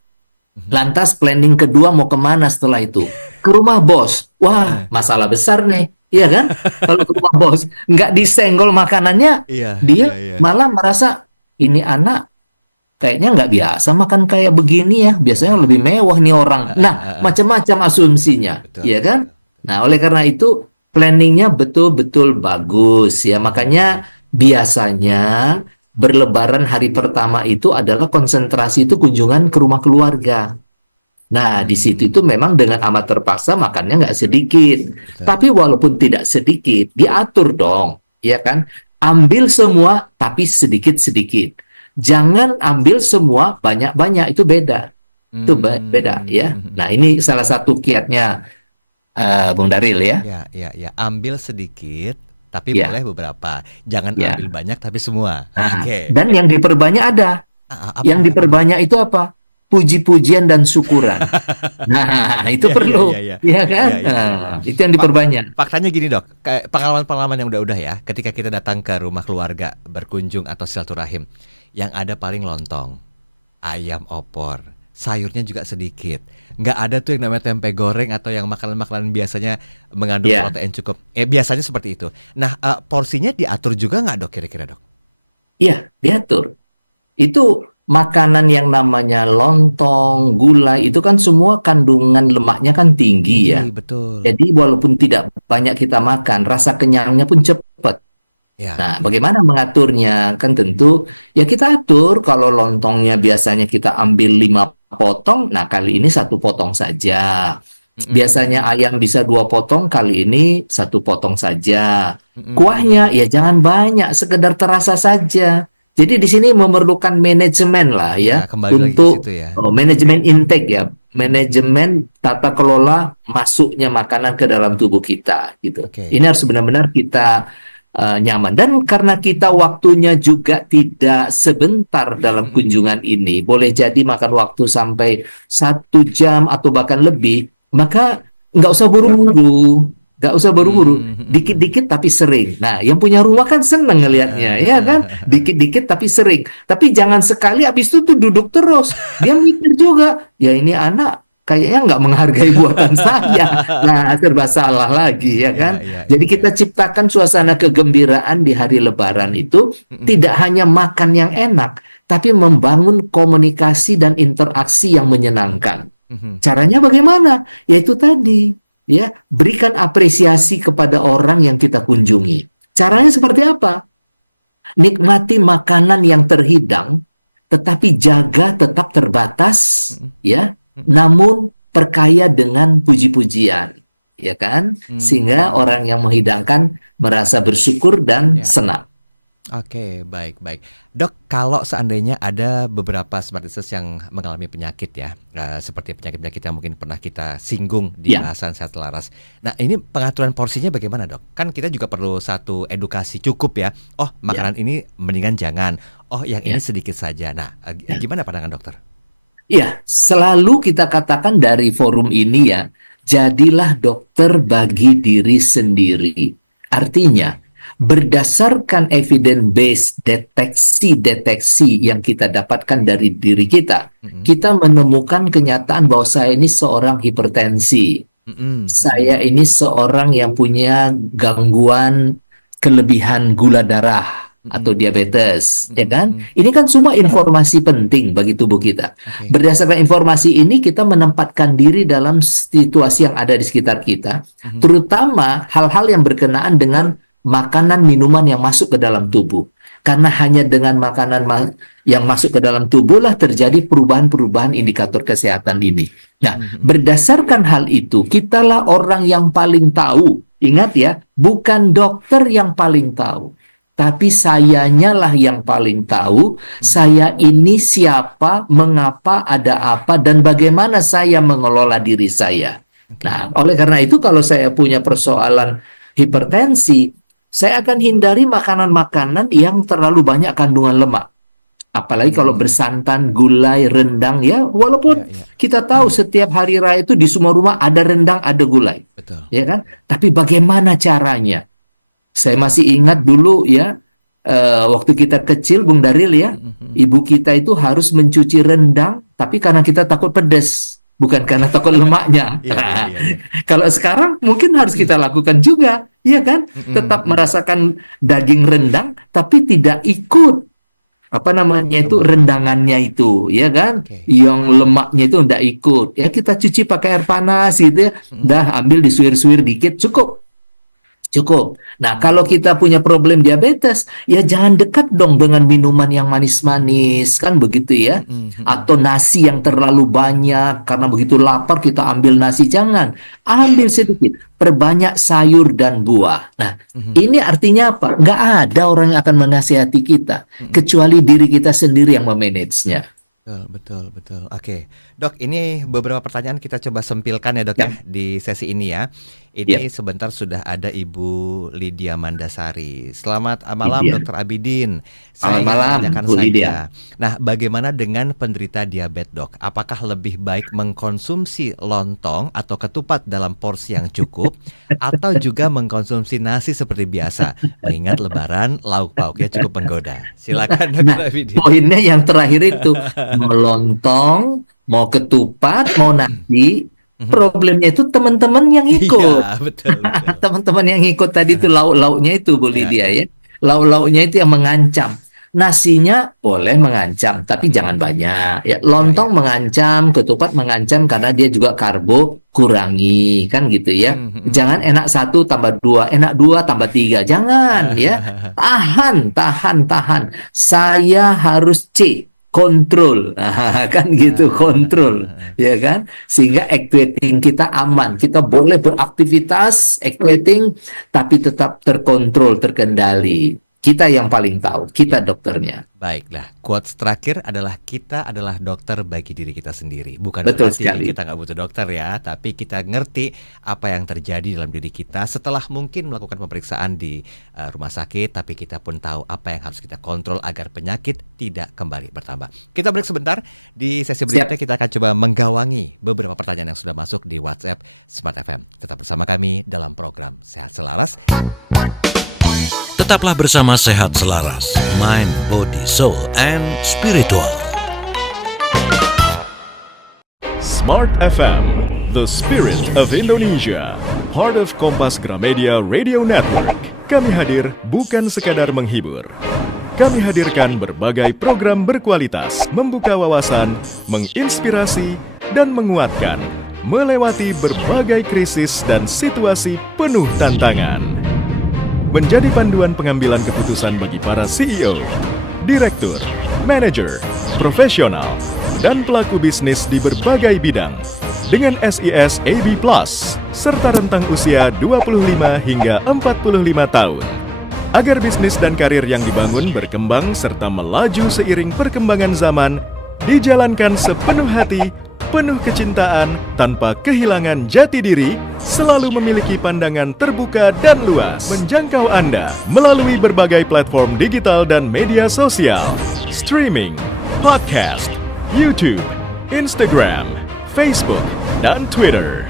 Lantas planning kedua mau kemana setelah itu? Ke rumah bos. Wah, masalah besar nih. Iya kan? Kalau ke rumah bos, nggak disenggol makanannya, Iya, dia iya. malah merasa ini anak kayaknya nggak biasa makan kayak begini ya. Biasanya lebih mewah nih orang. Nah, macam-macam asumsinya, Betul, ya kan? Nah, oleh karena itu planningnya betul-betul bagus ya. Makanya biasanya berlebaran hari pertama itu adalah konsentrasi itu kunjungan ke rumah keluarga. Nah, di situ itu memang dengan amat terpaksa makannya nggak sedikit. Tapi walaupun tidak sedikit, diatur dong, ya kan? Ambil semua tapi sedikit-sedikit. Jangan ambil semua banyak-banyak, itu beda. Itu beda ya. Nah, ini salah satu kiatnya Bung Daril ya. Ya. Ambil sedikit, tapi Ya. boleh beberapa. Jangan Ya. ambil banyak, tapi semua. Nah, Oke. dan yang diperbanyak ada. Apa? Yang diperbanyak itu apa? puji-pujian dan syukuran. Nah, itu Iya, perlu, iya, iya. ya kan? Iya, iya, iya. Nah, itu yang diperbanyak. Faktanya gini dok, kayak pengalaman-pengalaman yang udah ya, ketika kita datang ke rumah keluarga, berkunjung atau silaturahim, yang ada paling lontong, ayam opor, sayurnya juga sedikit. Nggak ada tuh yang namanya tempe goreng atau yang makanan-makanan biasanya mengandung Ya. protein cukup. Biasanya seperti itu. Nah, porsinya diatur juga nggak dok kira-kira dok? Iya, diatur. Itu makanan yang namanya lontong, gulai, itu kan semua kandungan lemaknya kan tinggi ya. Tinggi, betul. Jadi walaupun tidak banyak kita makan, rasa kenyangnya pun cepat. Ya. Nah, bagaimana mengaturnya? Kan tentu ya kita atur kalau lontongnya biasanya kita ambil 5 potong, nah kali ini 1 potong saja. Biasanya ayam bisa 2 potong, kali ini 1 potong saja. Kuahnya ya jangan banyak, sekedar terasa saja. Jadi di sini memerlukan manajemen lah Ya, ya, kembali lagi ke untuk situ ya. manajemen intake ya, manajemen tata kelola masuknya makanan ke dalam tubuh kita gitu. Oke. Ini harus benar-benar kita nyaman. Dan karena kita waktunya juga tidak sebentar dalam kunjungan ini, boleh jadi makan waktu sampai 1 jam atau bahkan lebih, maka nggak usah buru-buru. Nggak usah buru-buru, dikit-dikit tapi sering. Nah, yang punya rumah kan seneng ngelihatnya, ya kan? Dikit-dikit tapi sering. Tapi jangan sekali habis itu tuh duduk terus. Dia mikir juga, ya ini anak kayaknya nggak menghargai buatan saya. Nah, serba salah lagi, ya kan? Iya, Jadi kita ciptakan suasana kegembiraan di hari Lebaran itu tidak hanya makan yang enak, tapi membangun komunikasi dan interaksi yang menyenangkan. Caranya bagaimana? Yaitu tadi, ya, berikan apresiasi kepada orang yang kita kunjungi. Caranya seperti apa? Nikmati makanan yang terhidang, tetapi jaga tetap terbatas, ya, namun perkaya dengan puji-pujian, ya kan? Sehingga orang yang menghidangkan merasa bersyukur dan Ya. senang. Oke, baik. Dok, kalau seandainya ada beberapa smart disease yang mengalami penyakit ya, seperti penyakit-penyakit yang mungkin pernah kita singgung di Ya. bahasan Sehat Selaras. Nah, ini pengaturan porsinya bagaimana dok? Kan kita juga perlu satu edukasi cukup ya. Oh, makanan ini mendingan jangan. Oh, yang ini sedikit saja. Nah, gimana pandangan dokter? Ya, selalu kita katakan dari forum ini ya, jadilah dokter bagi diri sendiri. Artinya, berdasarkan evidence-based deteksi-deteksi yang kita dapatkan dari diri kita, kita menemukan kenyataan bahwa saya ini seorang hipertensi. Saya ini seorang yang punya gangguan kelebihan gula darah atau diabetes, ya kan? Ini kan semua informasi penting bagi tubuh kita. Berdasarkan informasi ini, kita menempatkan diri dalam situasi yang ada di sekitar kita, terutama hal-hal yang berkenaan dengan makanan minuman yang masuk ke dalam tubuh. Karena hanya dengan makanan yang masuk ke dalam tubuh lah terjadi perubahan-perubahan indikator kesehatan ini. Nah, berdasarkan hal itu, kitalah orang yang paling tahu. Ingat ya, bukan dokter yang paling tahu, tapi sayanya lah yang paling tahu, saya ini siapa, mengapa, ada apa, dan bagaimana saya mengelola diri saya. Nah, oleh karena itu kalau saya punya persoalan hipertensi, saya akan hindari makanan-makanan yang terlalu banyak kandungan lemak. Apalagi kalau bersantan, gulai, rendang ya, walaupun kita tahu setiap hari raya itu di semua rumah ada rendang, ada gulai. Betul. Ya kan? Tapi bagaimana caranya? Saya masih ingat dulu ya, waktu kita kecil, Bung Daril ya, ibu kita itu harus mencuci rendang, tapi karena kita takut pedas, bukan karena takut lemaknya. Iya. Kalau sekarang mungkin harus kita lakukan juga, ya kan? Tetap merasakan daging rendang, tapi tidak ikut apa namanya itu rendangannya itu, ya kan? Oke. Yang lemaknya itu tidak ikut. Ya kita cuci pakai air panas gitu ya, dah ambil disuir-suir dikit, cukup. Nah, kalau kita punya problem diabetes, ya jangan dekat dong dengan minuman yang manis-manis, kan begitu ya. Atau nasi yang terlalu banyak, karena begitu lapar kita ambil nasi, jangan. Ambil sedikit, perbanyak sayur dan buah. Nah, ini artinya apa? Nggak ada orang yang akan menasihati kita, kecuali diri kita sendiri yang memanagenya. Betul. Oke, dok, ini beberapa pertanyaan kita coba sempilkan ya dok ya di sesi ini ya. Ini sebentar sudah ada Ibu Lydia Mandasari. Selamat malam Lydia. Dr. Abidin. Selamat ingin malam, menanyakan Bu saja. Lydia. Nah, bagaimana dengan penderita diabetes, Dok? Apakah lebih baik mengkonsumsi lontong atau ketupat dalam porsi yang cukup atau juga mengkonsumsi nasi seperti biasa? Mengingat lebaran lauk pauknya cukup menggoda. Silakan Dr. Nah, Abidin. poinnya yang terakhir itu, mau lontong, mau ketupat, mau nasi, problemnya itu teman-teman yang ikut. Iya, betul. Teman-teman yang ikut tadi itu lauk-lauknya itu Bu Ya, Lydia ya. ya. Lauk-lauknya itu yang mengancam. Nasinya boleh mengancam, tapi jangan banyak. Ya, lontong mengancam, ketupat mengancam karena dia juga karbo, kurangi kan gitu ya. Jangan enak 1 tambah 2, enak 2 tambah 3. Jangan ya. Tahan. Saya harus C, kontrol. Kan gitu, kontrol. Ya kan? Sehingga activating kita aman. Kita boleh beraktivitas activating tapi tetap terkontrol, terkendali. Kita yang paling tahu, kita dokternya. Baiklah, quotes terakhir adalah kita adalah dokter bagi diri kita sendiri. Bukan Betul berarti sekali. kita nggak butuh dokter ya, tapi kita ngerti apa yang terjadi dalam diri kita setelah mungkin melakukan pemeriksaan di rumah sakit, tapi kita pun tahu apa yang harus kita kontrol agar penyakit tidak kembali bertambah. Kita break sebentar, di sesi berikutnya kita akan coba menggawangi beberapa pertanyaan yang sudah masuk di WhatsApp Smart FM. Tetap bersama kami dalam program Sehat Selaras. Tetaplah bersama Sehat Selaras, Mind, Body, Soul, and Spiritual. Smart FM, the spirit of Indonesia, part of Kompas Gramedia Radio Network. Kami hadir bukan sekadar menghibur. Kami hadirkan berbagai program berkualitas, membuka wawasan, menginspirasi, dan menguatkan, melewati berbagai krisis dan situasi penuh tantangan. Menjadi panduan pengambilan keputusan bagi para CEO, direktur, manajer, profesional, dan pelaku bisnis di berbagai bidang dengan SIS AB+, serta rentang usia 25 hingga 45 tahun. Agar bisnis dan karir yang dibangun berkembang serta melaju seiring perkembangan zaman, dijalankan sepenuh hati, penuh kecintaan, tanpa kehilangan jati diri, selalu memiliki pandangan terbuka dan luas, menjangkau Anda melalui berbagai platform digital dan media sosial, streaming, podcast, YouTube, Instagram, Facebook, dan Twitter.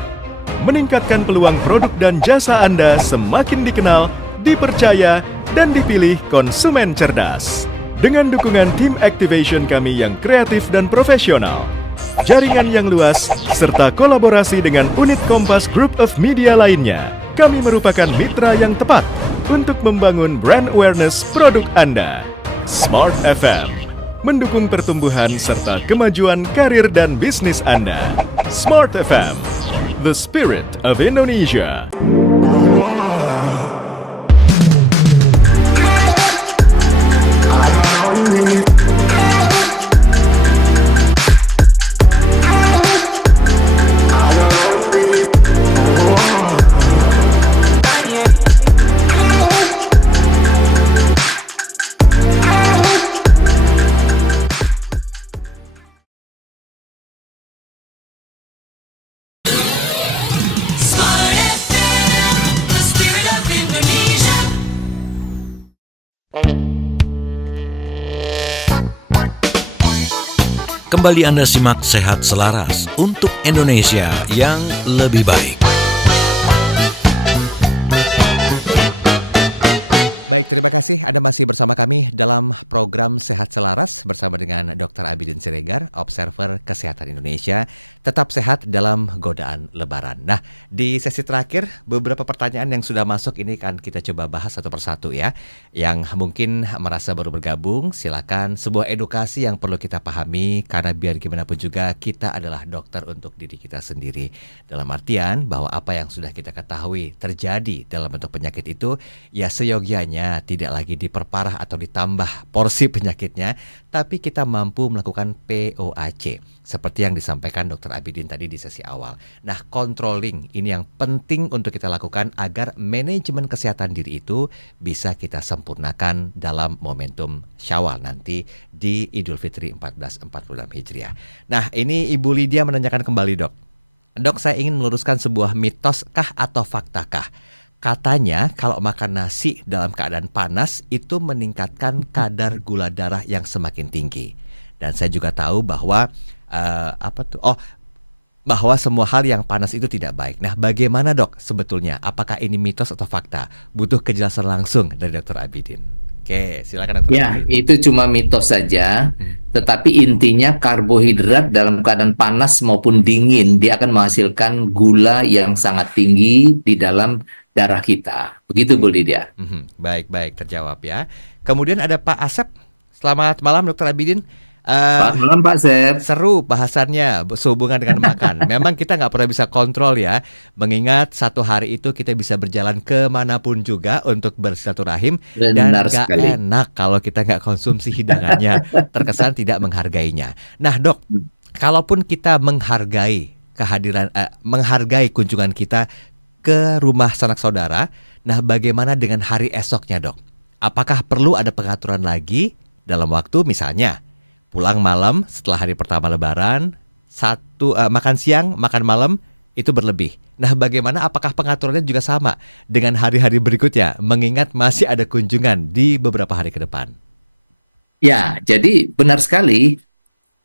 Meningkatkan peluang produk dan jasa Anda semakin dikenal, dipercaya, dan dipilih konsumen cerdas. Dengan dukungan tim activation kami yang kreatif dan profesional, jaringan yang luas, serta kolaborasi dengan unit Kompas Group of Media lainnya, kami merupakan mitra yang tepat untuk membangun brand awareness produk Anda. Smart FM, mendukung pertumbuhan serta kemajuan karir dan bisnis Anda. Smart FM, the spirit of Indonesia. Smart FM, the spirit of Indonesia. Kembali Anda simak Sehat Selaras untuk Indonesia yang lebih baik. Baik, terima kasih Anda masih bersama kami dalam program Sehat Selaras bersama dengan Dr. Abidin Siregar, Observer Kesehatan Indonesia. Tetap sehat dalam godaan Lebaran. Nah, di sesi terakhir beberapa pertanyaan yang sudah masuk ini kan kita coba bahas satu persatu ya. Yang mungkin merasa baru bergabung, silakan, sebuah edukasi yang perlu kita pahami karena biar gimana pun juga kita adalah dokter untuk diri kita sendiri. Dalam artian bahwa apa yang sudah kita ketahui terjadi dalam bentuk penyakit itu ya seyogianya tidak lagi diperparah atau ditambah porsi penyakitnya, tapi kita mampu melakukan POAC seperti yang disampaikan Dr. Abidin tadi di sesi awal. Nah, controlling ini yang penting untuk kita lakukan agar manajemen kesehatan diri itu bisa kita sempurnakan dalam momentum Syawal nanti di Idul Fitri 1446 Hijriah. Nah, ini Ibu Lydia menanyakan kembali, Dok. Dok, saya ingin meluruskan sebuah mitos kah atau fakta kah? Katanya kalau makan nasi dalam keadaan panas itu meningkatkan kadar gula darah yang semakin tinggi. Dan saya juga tahu bahwa bahwa semua hal yang panas itu tidak baik. Nah, bagaimana dok sebetulnya? Apakah ini mitos atau fakta? Butuh kejelasan langsung dari Dr. Abidin. Oke, silakan Dr. Ya, Abidin. itu cuma mitos saja. Tetapi intinya karbohidrat dalam keadaan panas maupun dingin, dia akan menghasilkan gula yang sangat tinggi di dalam darah kita. Begitu, Bu Lydia. Baik, terjawab ya. Kemudian ada Pak Asep. Selamat malam Dr. Abidin. Selamat malam, Pak Sep. Seru bahasannya sehubungan dengan makan. Memang kita nggak pernah bisa kontrol ya. Mengingat satu hari itu kita bisa berjalan kemanapun juga untuk bersilaturahim. Dan Benar nggak sekali. enak kalau kita nggak konsumsi hidangannya. Terkesan tidak menghargainya. Nah dok, kalaupun kita menghargai menghargai kunjungan kita ke rumah sanak saudara, nah bagaimana dengan hari esoknya dok? Apakah perlu ada pengaturan lagi dalam waktu misalnya pulang malam setelah hari pertama Lebaran, makan siang, makan malam itu berlebih. Nah, bagaimana? Apakah pengaturannya juga sama dengan hari-hari berikutnya? Mengingat masih ada kunjungan di beberapa hari ke depan. Ya, jadi benar sekali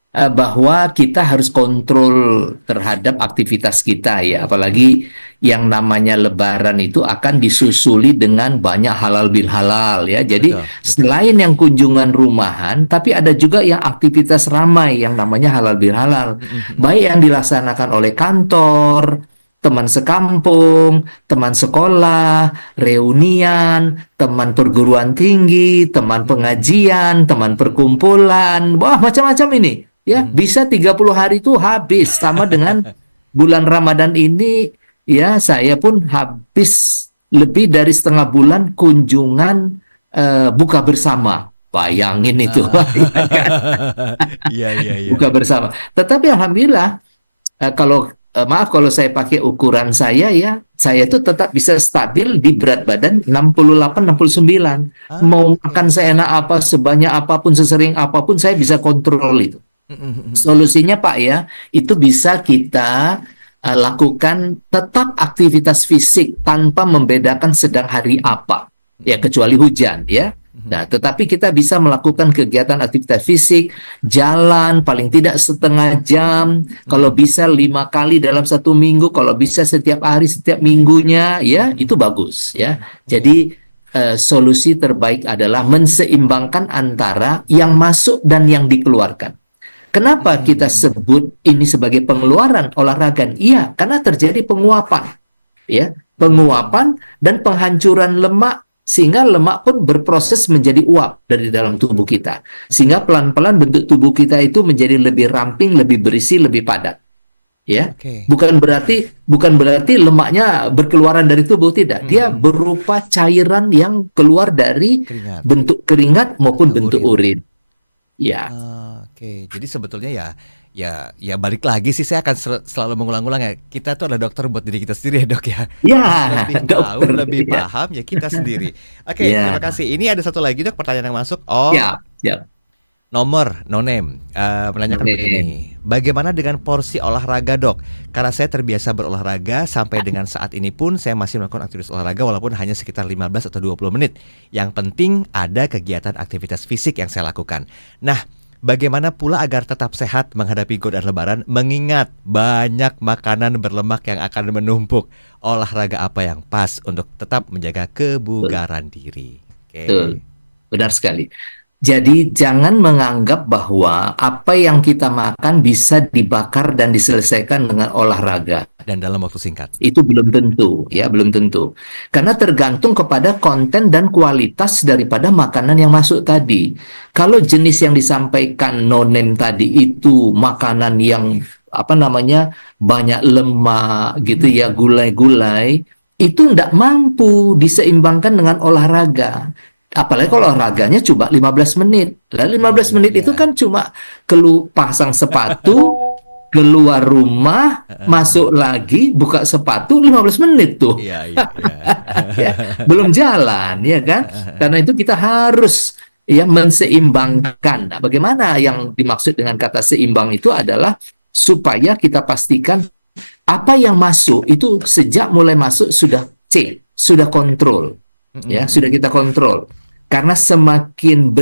bahwa kita harus kontrol terhadap aktivitas kita ya, apalagi yang namanya Lebaran itu akan disusuli dengan banyak halal bil halal ya. Jadi Betul. selain yang kunjungan rumahan, tapi ada juga yang aktivitas ramai yang namanya halal bil halal, baik yang dilaksanakan oleh kantor, teman sekampung, teman sekolah, reunian, teman perguruan tinggi, teman pengajian, teman perkumpulan, wah macam-macam ini. Ya, bisa 30 hari itu habis sama dengan bulan Ramadan ini ya, saya pun habis lebih dari setengah bulan kunjungan buka bersama. Bayangin itu. Iya. Buka bersama. Tetapi alhamdulillah maaf kalau saya pakai ukuran saya ya, saya itu tetap bisa stabil di berat badan 68-69. Mau makan seenak apa, sebanyak apapun, sesering apapun, saya bisa kontrol itu. Solusinya Pak ya, itu bisa kita lakukan tetap aktivitas fisik tanpa membedakan sedang hari apa, ya kecuali hujan ya. Nah, tetapi kita bisa melakukan kegiatan aktivitas fisik, jalan paling tidak setengah jam, kalau bisa 5 kali dalam 1 minggu, kalau bisa setiap hari, setiap minggunya, ya itu bagus ya. Jadi solusi terbaik adalah menseimbangkan antara yang masuk dan yang dikeluarkan. Kenapa kita sebut ini sebagai pengeluaran olahraga? Iya, karena terjadi penguapan, ya, penguapan dan penghancuran lemak sehingga lemak pun berproses menjadi uap dari dalam tubuh kita. Sehingga pelan-pelan bentuk tubuh kita itu menjadi lebih ramping, lebih berisi, lebih padat. Ya, bukan berarti lemaknya berkeluaran dari tubuh, tidak. Dia berupa cairan yang keluar dari bentuk keringat maupun bentuk urin. Ya. Oke, jadi sebetulnya ya balik lagi sih, saya akan selalu mengulang-ulang ya. Kita tuh adalah dokter buat diri kita sendiri ya dok ya. Ya, lebih tahu, lebih paham ya kita sendiri. Oke, terima kasih. Ini ada satu lagi dok, pertanyaan yang masuk. Ya. Nomor no name menanyakan begini, bagaimana dengan porsi olahraga dok? Karena saya terbiasa berolahraga sampai dengan saat ini pun saya masih melakukan aktivitas olahraga walaupun hanya sekitar 15 atau 20 menit. Yang penting ada kegiatan aktivitas fisik yang saya lakukan. Nah, bagaimana pula agar tetap sehat menghadapi godaan Lebaran mengingat banyak makanan berlemak yang akan menumpuk? Olahraga apa yang pas untuk tetap menjaga kebugaran diri? Betul, benar sekali. Jadi jangan menganggap bahwa apa yang kita makan bisa dibakar dan diselesaikan dengan olahraga. Dan dalam waktu singkat. Itu belum tentu, ya belum tentu. Karena tergantung kepada konten dan kualitas daripada makanan yang masuk tadi. Kalau jenis yang disampaikan no-name tadi itu makanan yang banyak lemak gitu ya, gulai-gulai, itu tidak mampu diseimbangkan dengan olahraga. Apalagi kalau olahraganya cuma 15 menit. Lah 15 menit itu kan cuma pasang sepatu, keluar rumah, masuk lagi, buka sepatu 15 menit tuh. Iya. Ya, belum jalan ya kan? Karena itu kita harus menseimbangkan. Nah, bagaimana yang dimaksud dengan kata seimbang itu adalah supaya kita pastikan apa yang masuk itu sejak mulai masuk sudah cek, sudah kontrol, ya, sudah kita kontrol. Karena semakin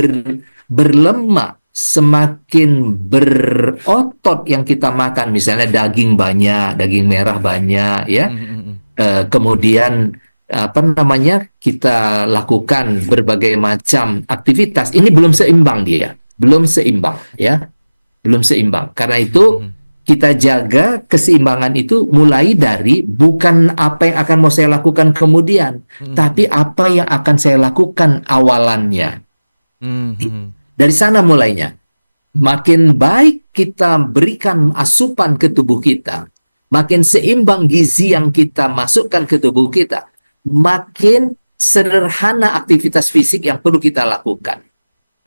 berlemak, semakin berotot yang kita makan, misalnya daging banyak, daging merah banyak, ya. Kemudian apa namanya, kita lakukan berbagai macam aktivitas, ini belum seimbang dia, belum seimbang, ya, belum seimbang. Karena itu kita jaga keseimbangan itu mulai dari bukan apa yang akan mau saya lakukan kemudian, tapi apa yang akan saya lakukan awalannya. Dari sana mulainya. Makin baik kita berikan asupan ke tubuh kita, makin seimbang gizi yang kita masukkan ke tubuh kita, makin sederhana aktivitas fisik yang perlu kita lakukan.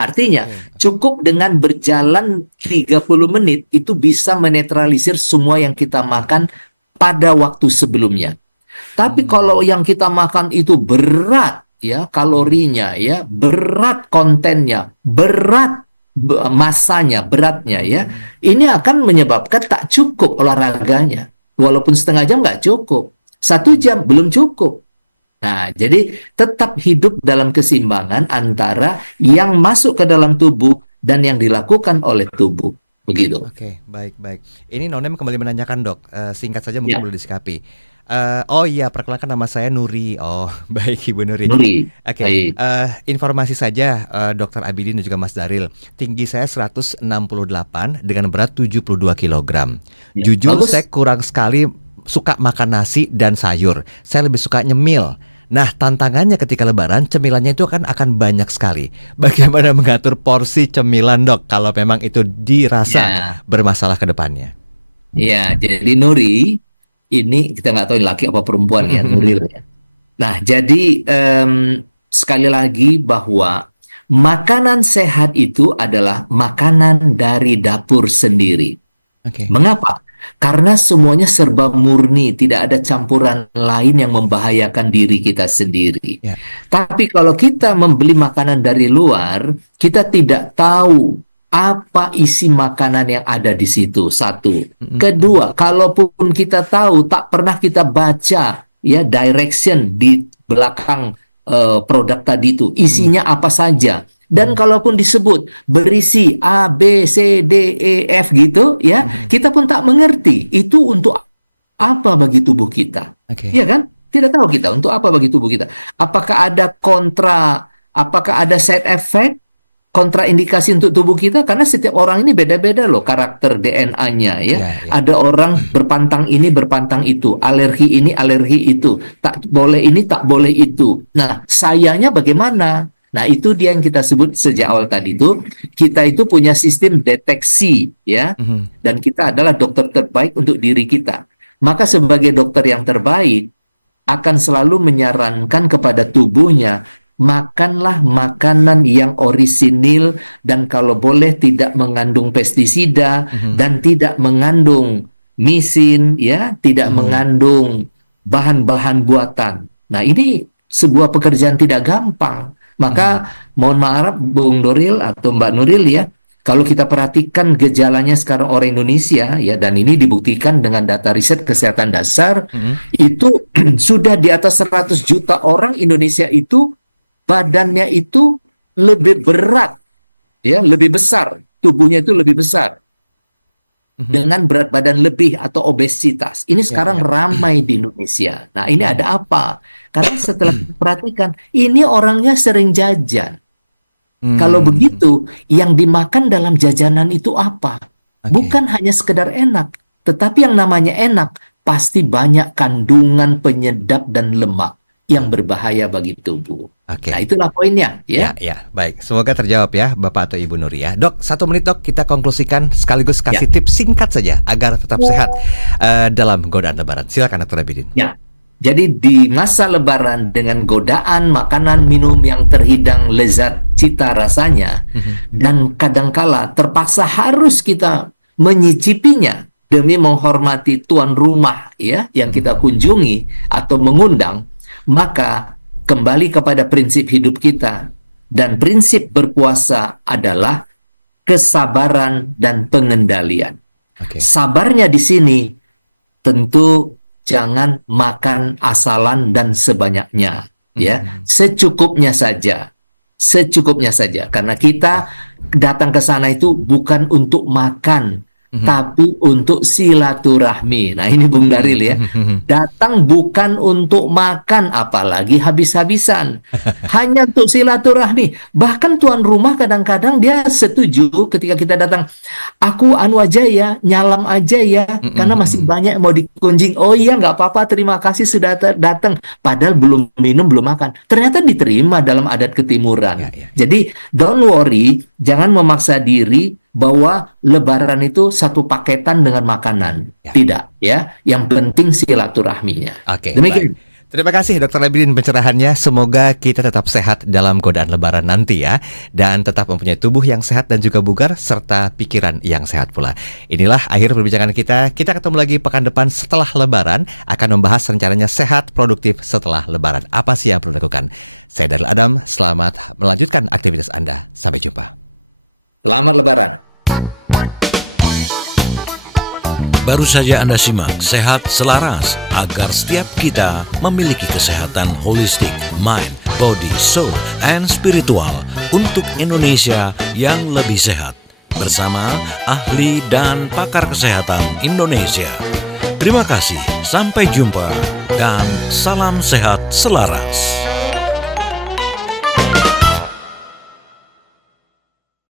Artinya, cukup dengan berjalan 30 menit itu bisa menetralisir semua yang kita makan pada waktu sebelumnya. Tapi kalau yang kita makan itu berat, ya, kalorinya, ya, berat kontennya, berat masanya, beratnya, ya, ini akan menyebabkan tak cukup olahraganya. Walaupun setengah jam nggak cukup, 1 jam belum cukup. Nah, jadi tetap hidup dalam keseimbangan antara yang masuk ke dalam tubuh dan yang dilakukan oleh tubuh. Begitu. Oke, baik. Ini Nonem kembali menanyakan, Dok. Singkat saja mungkin Ya. boleh disikapi. Oh iya, perkenalkan nama saya Nuri. Oh, baik Ibu Nuri. Nuri. Oke, Baik. informasi saja Dr. Abidin dan juga Mas Daril. Tinggi saya 168 dengan berat 72 kg. Ya, Jujur bagus. saya kurang sekali suka makan nasi dan sayur. Saya lebih suka nyemil. Nah, tantangannya ketika lebaran, cemilannya itu akan banyak sekali. Bagaimana mengatur porsi cemilan, Dok, kalau memang itu dirasa Ya. bermasalah ke depannya? Ya, jadi Nuri, ini kita nggak tahu ini laki apa perempuan ya, Nuril ya. Nah, jadi sekali lagi bahwa makanan sehat itu adalah makanan dari dapur sendiri. Oke. Mengapa? Karena semuanya serba murni, tidak ada campuran lain yang membahayakan diri kita sendiri. Ya. Tapi kalau kita membeli makanan dari luar, kita tidak tahu apa isi makanan yang ada di situ. Satu. Kedua, kalaupun kita tahu, tak pernah kita baca ya direction di belakang produk tadi itu, isinya apa saja. Dan kalaupun disebut berisi A, B, C, D, E, F gitu, ya, kita pun tak mengerti itu untuk apa bagi tubuh kita. Oke. Iya kan? Tidak tahu kita untuk apa bagi tubuh kita. Apakah ada side effect, kontraindikasi untuk tubuh kita? Karena setiap orang ini beda-beda loh karakter DNA-nya, ya. Ya. Ada orang berpantang ini, berpantang itu, alergi ini, alergi itu, tak boleh ini, tak boleh itu. Nah, sayangnya bagaimana? Nah, itu dia yang kita sebut sejak awal tadi itu, kita itu punya sistem deteksi, ya, dan kita adalah dokter terbaik untuk diri kita. Maka sebagai dokter yang terbaik, akan selalu menyarankan kepada tubuhnya, makanlah makanan yang orisinil dan kalau boleh tidak mengandung pestisida dan tidak mengandung misin, ya, tidak mengandung bahan-bahan buatan. Nah, ini sebuah pekerjaan tidak gampang. Maka mohon maaf Bung Doril atau Mbak Nuril ya, kalau kita perhatikan gejalanya sekarang orang Indonesia ya, dan ini dibuktikan dengan data riset kesehatan dasar, itu sudah di atas 100 juta orang Indonesia itu badannya itu lebih berat, ya, lebih besar, tubuhnya itu lebih besar. Dengan berat badan lebih atau obesitas. Ini sekarang ramai di Indonesia. Nah, ini ada apa? Karena setelah perhatikan, ini orangnya sering jajan. Kalau begitu, yang dimakan dalam jajanan itu apa? Oke. Bukan hanya sekedar enak, tetapi yang namanya enak pasti banyak kandungan penyedap dan lemak yang berbahaya bagi tubuh. Oke. Nah, itulah poinnya, ya. Ya, baik. Semoga terjawab ya, Bapak atau Ibu Nuri ya. Dok, 1 menit Dok, kita konklusikan sekaligus kasih tips singkat saja agar tetap sehat dalam godaan Lebaran. Silakan Dr. Abidin. Ya, jadi di masa Lebaran dengan godaan makanan minum yang terhidang lezat cita rasanya, dan kadangkala terpaksa harus kita menyicipinya demi menghormati tuan rumah ya yang kita kunjungi atau mengundang, maka kembali kepada prinsip hidup kita, dan prinsip berpuasa adalah kesabaran dan pengendalian. Oke. Sabarnya di sini tentu jangan makan asalan dan sebanyaknya, ya. Secukupnya saja. Secukupnya saja, karena kita datang ke sana itu bukan untuk makan, tapi untuk silaturahmi. Nah, ini Bung Daril ya. Datang bukan untuk makan, apalagi habis-habisan. Hanya untuk silaturahmi. Bahkan tuan rumah kadang-kadang dia setuju ketika kita datang. Aku anu aja ya, nyalam aja ya, karena masih banyak yang mau dikunjing. Oh iya, nggak apa-apa, terima kasih sudah datang. Padahal belum minum, belum makan. Ternyata diterima dalam adat ketimuran. Jadi, don't worry, jangan memaksa diri bahwa Lebaran itu satu paketan dengan makanan. Tidak, ya. Yang penting silaturahminya. Oke, Demikian. baik. Terima kasih Dr. Lebrin pencerahannya. Semoga kita tetap sehat dalam godaan Lebaran nanti ya, dan tetap mempunyai tubuh yang sehat dan juga bugar, serta pikiran yang sehat pula. Inilah akhir perbincangan kita. Kita ketemu lagi pekan depan setelah Lebaran, akan membahas rencananya sehat produktif setelah Lebaran. Apa sih yang perlu dilakukan? Saya Daril Adam, selamat melanjutkan aktivitas Anda. Sampai jumpa. Selamat Lebaran. Baru saja Anda simak Sehat Selaras, agar setiap kita memiliki kesehatan holistik, mind, body, soul, and spiritual untuk Indonesia yang lebih sehat. Bersama ahli dan pakar kesehatan Indonesia. Terima kasih, sampai jumpa, dan salam sehat selaras.